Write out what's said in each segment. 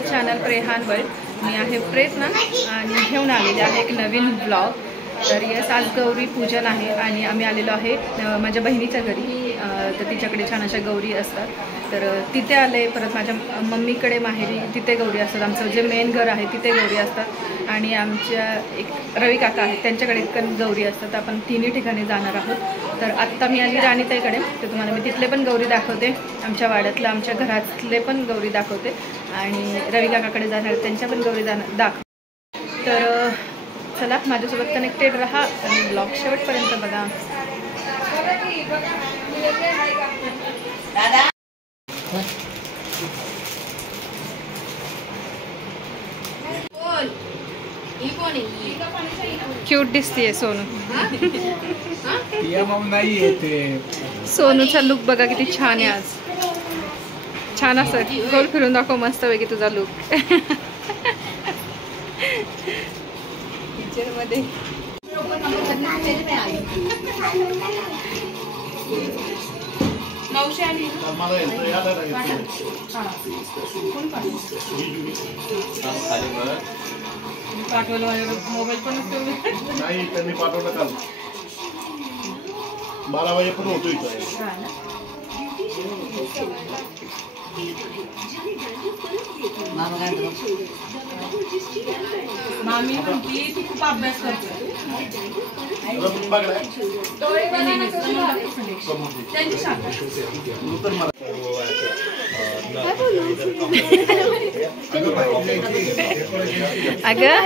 माझं channel प्रेहान world. मी आहे प्रेरणा आणि घेऊन आलेले आहे एक नवीन ब्लॉग। तर यस, आज गौरी पूजन आहे आणि आम्ही आलेलो आहे माझ्या बहिणीच्या घरी। तर तिच्याकडे छान अशा गौरी असतात, तर तिथे आले। परत माझ्या मम्मीकडे माहेरी तिथे गौरी असतात। आमचं जे मेन घर आहे तिथे गौरी असतात आणि आमच्या एक रवी काका आहेत त्यांच्याकडे पण गौरी असतात। आपण तिन्ही ठिकाणी जाणार आहोत। तर आत्ता मी आली राणीताईकडे, तर तुम्हाला मी तिथले पण गौरी दाखवते, आमच्या वाड्यातलं आमच्या घरातले पण गौरी दाखवते आणि रवी काकाकडे जाणार त्यांच्या पण गौरी दाखव। तर चला, माझ्यासोबत कनेक्टेड राहा आणि ब्लॉग शेवटपर्यंत बघा। क्यूट दिसतीये सोनू। सोनूचा लुक बघा किती छान आहे आज। छान असं गोल फिरून दाखव मस्त पैकी तुझा लुक पिक्चर मध्ये। मोबाईल पण नाही, त्यांनी पाठवलं काल 12 वाजेपर्यंत होतो इथं। मामी म्हणती ती खूप अभ्यास करते। अगं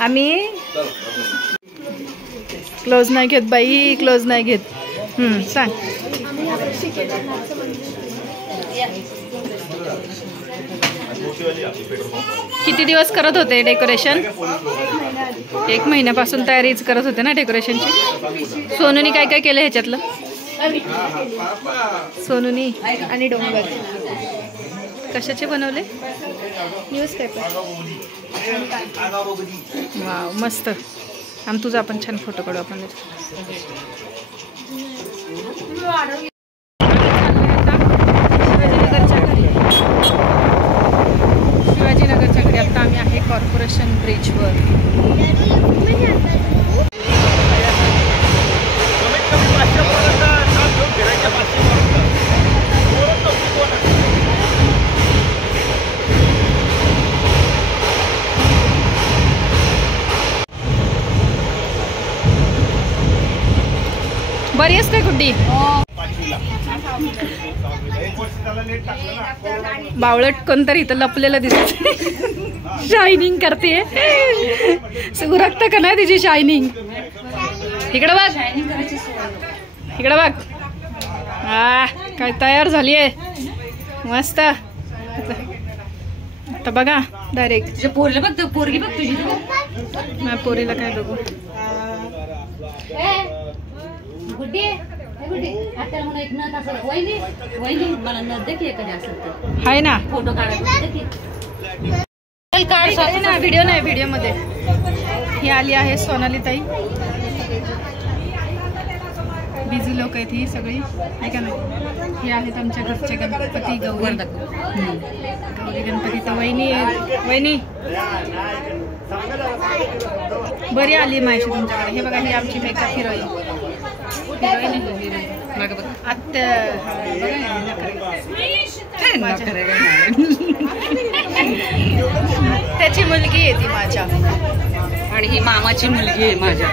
आम्ही क्लोज नाही घेत बाई, क्लोज नाही घेत। सांग किती दिवस करत होते डेकोरेशन? 1 महिन्यापासून तयारीच करत होते ना डेकोरेशनची। सोनूनी काय काय केलं ह्याच्यातलं? सोनूनी आणि डोंगर कशाचे बनवले? न्यूजपेपर। वाव मस्त। तुझा आपण छान फोटो काढू आपण। शिवाजीनगरच्या घरी आता आम्ही आहे कॉर्पोरेशन ब्रिजवर। बरी आहेस काय गुड्डी? बावळट कोणतरी इथं लपलेलं दिसत शायनिंग करते। उरकत का नाही तिची शायनिंग? इकडे बघ, इकडे बघ। काय तयार झाली आहे मस्त। आता बघा डायरेक्ट पोरीला बघ, पोरगी बघ तुझी। नाही पोरीला काय बघू। हाय ना फोटो काढ, व्हिडिओ नाही, व्हिडिओ मध्ये। ही आली आहे सोनाली ताई। बिझी लोक आहेत ही सगळी, आहे का नाही? हे आहेत आमच्या घरचे गणपती गौरी गणपती। तर वहिनी वहिनी बरी आली माहिती तुमच्याकडे। हे बघा, ही आमची मेकअप हिरोईन आत्या। त्याची मुलगी आहे ती माझ्या, आणि ही मामाची मुलगी आहे माझ्या।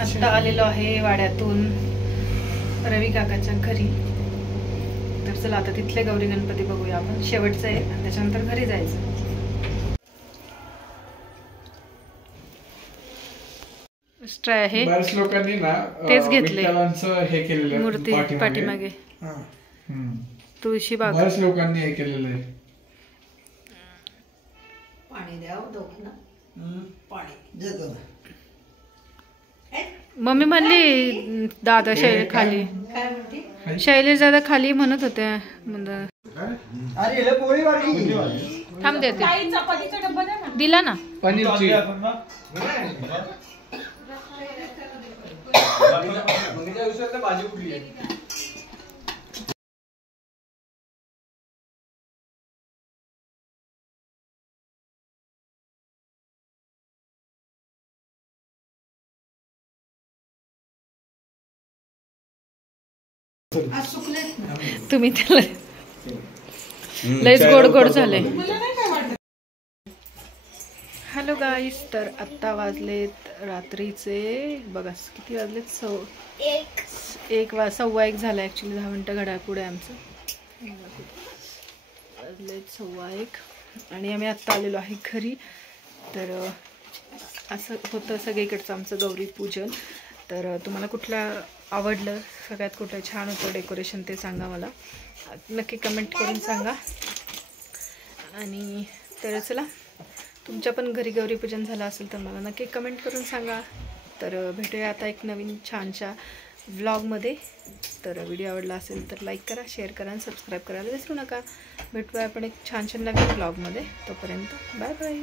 आत्ता आलेलो आहे वाड्यातून रवी काकाच्या घरी. तर चला आता तिथले गौरी गणपती बघूया आपण. शेवटचं आहे आणि त्याच्यानंतर घरी जायचं. ट्राय आहे. बऱ्याच लोकांनी ना तेच घेतले हे केलेलं मूर्ती पाठीमागे तुळशी बाग. बऱ्याच लोकांनी हे केलेलं आहे. पाणी द्यावं दोघांना. पाणी मम्मी म्हणली दादा खाली, काय म्हणते? शैलेश दादा खाली म्हणत होत्या. थांब देते. दिला ना पनीरची. तुम्ही त्याला लयच गोड गोड झाले. हॅलो गाईस, तर आत्ता वाजलेत रात्रीचे बघा किती वाजलेत. 1:15 झाला. ॲक्च्युली 10 मिनटं घड्याळ पुढे आमचं. वाजलेत 1:15 आणि आम्ही आत्ता आलेलो आहे घरी. तर असं होतं सगळीकडचं आमचं गौरी पूजन. तर तुम्हाला कुठलं आवडलं, सगळ्यात कुठलं छान होतं डेकोरेशन ते सांगा मला, नक्की कमेंट करून सांगा. आणि तर चला, तुमच्या पण घरी गौरी पूजन झालं असेल तर मला नक्की कमेंट करून सांगा. तर भेटूया आता एक नवीन छानशा व्लॉगमध्ये. तर व्हिडिओ आवडला असेल तर लाईक करा, शेअर करा आणि सबस्क्राईब करायला विसरू नका. भेटूया आपण एक छानशा नवीन व्लॉगमध्ये. तोपर्यंत बाय बाय.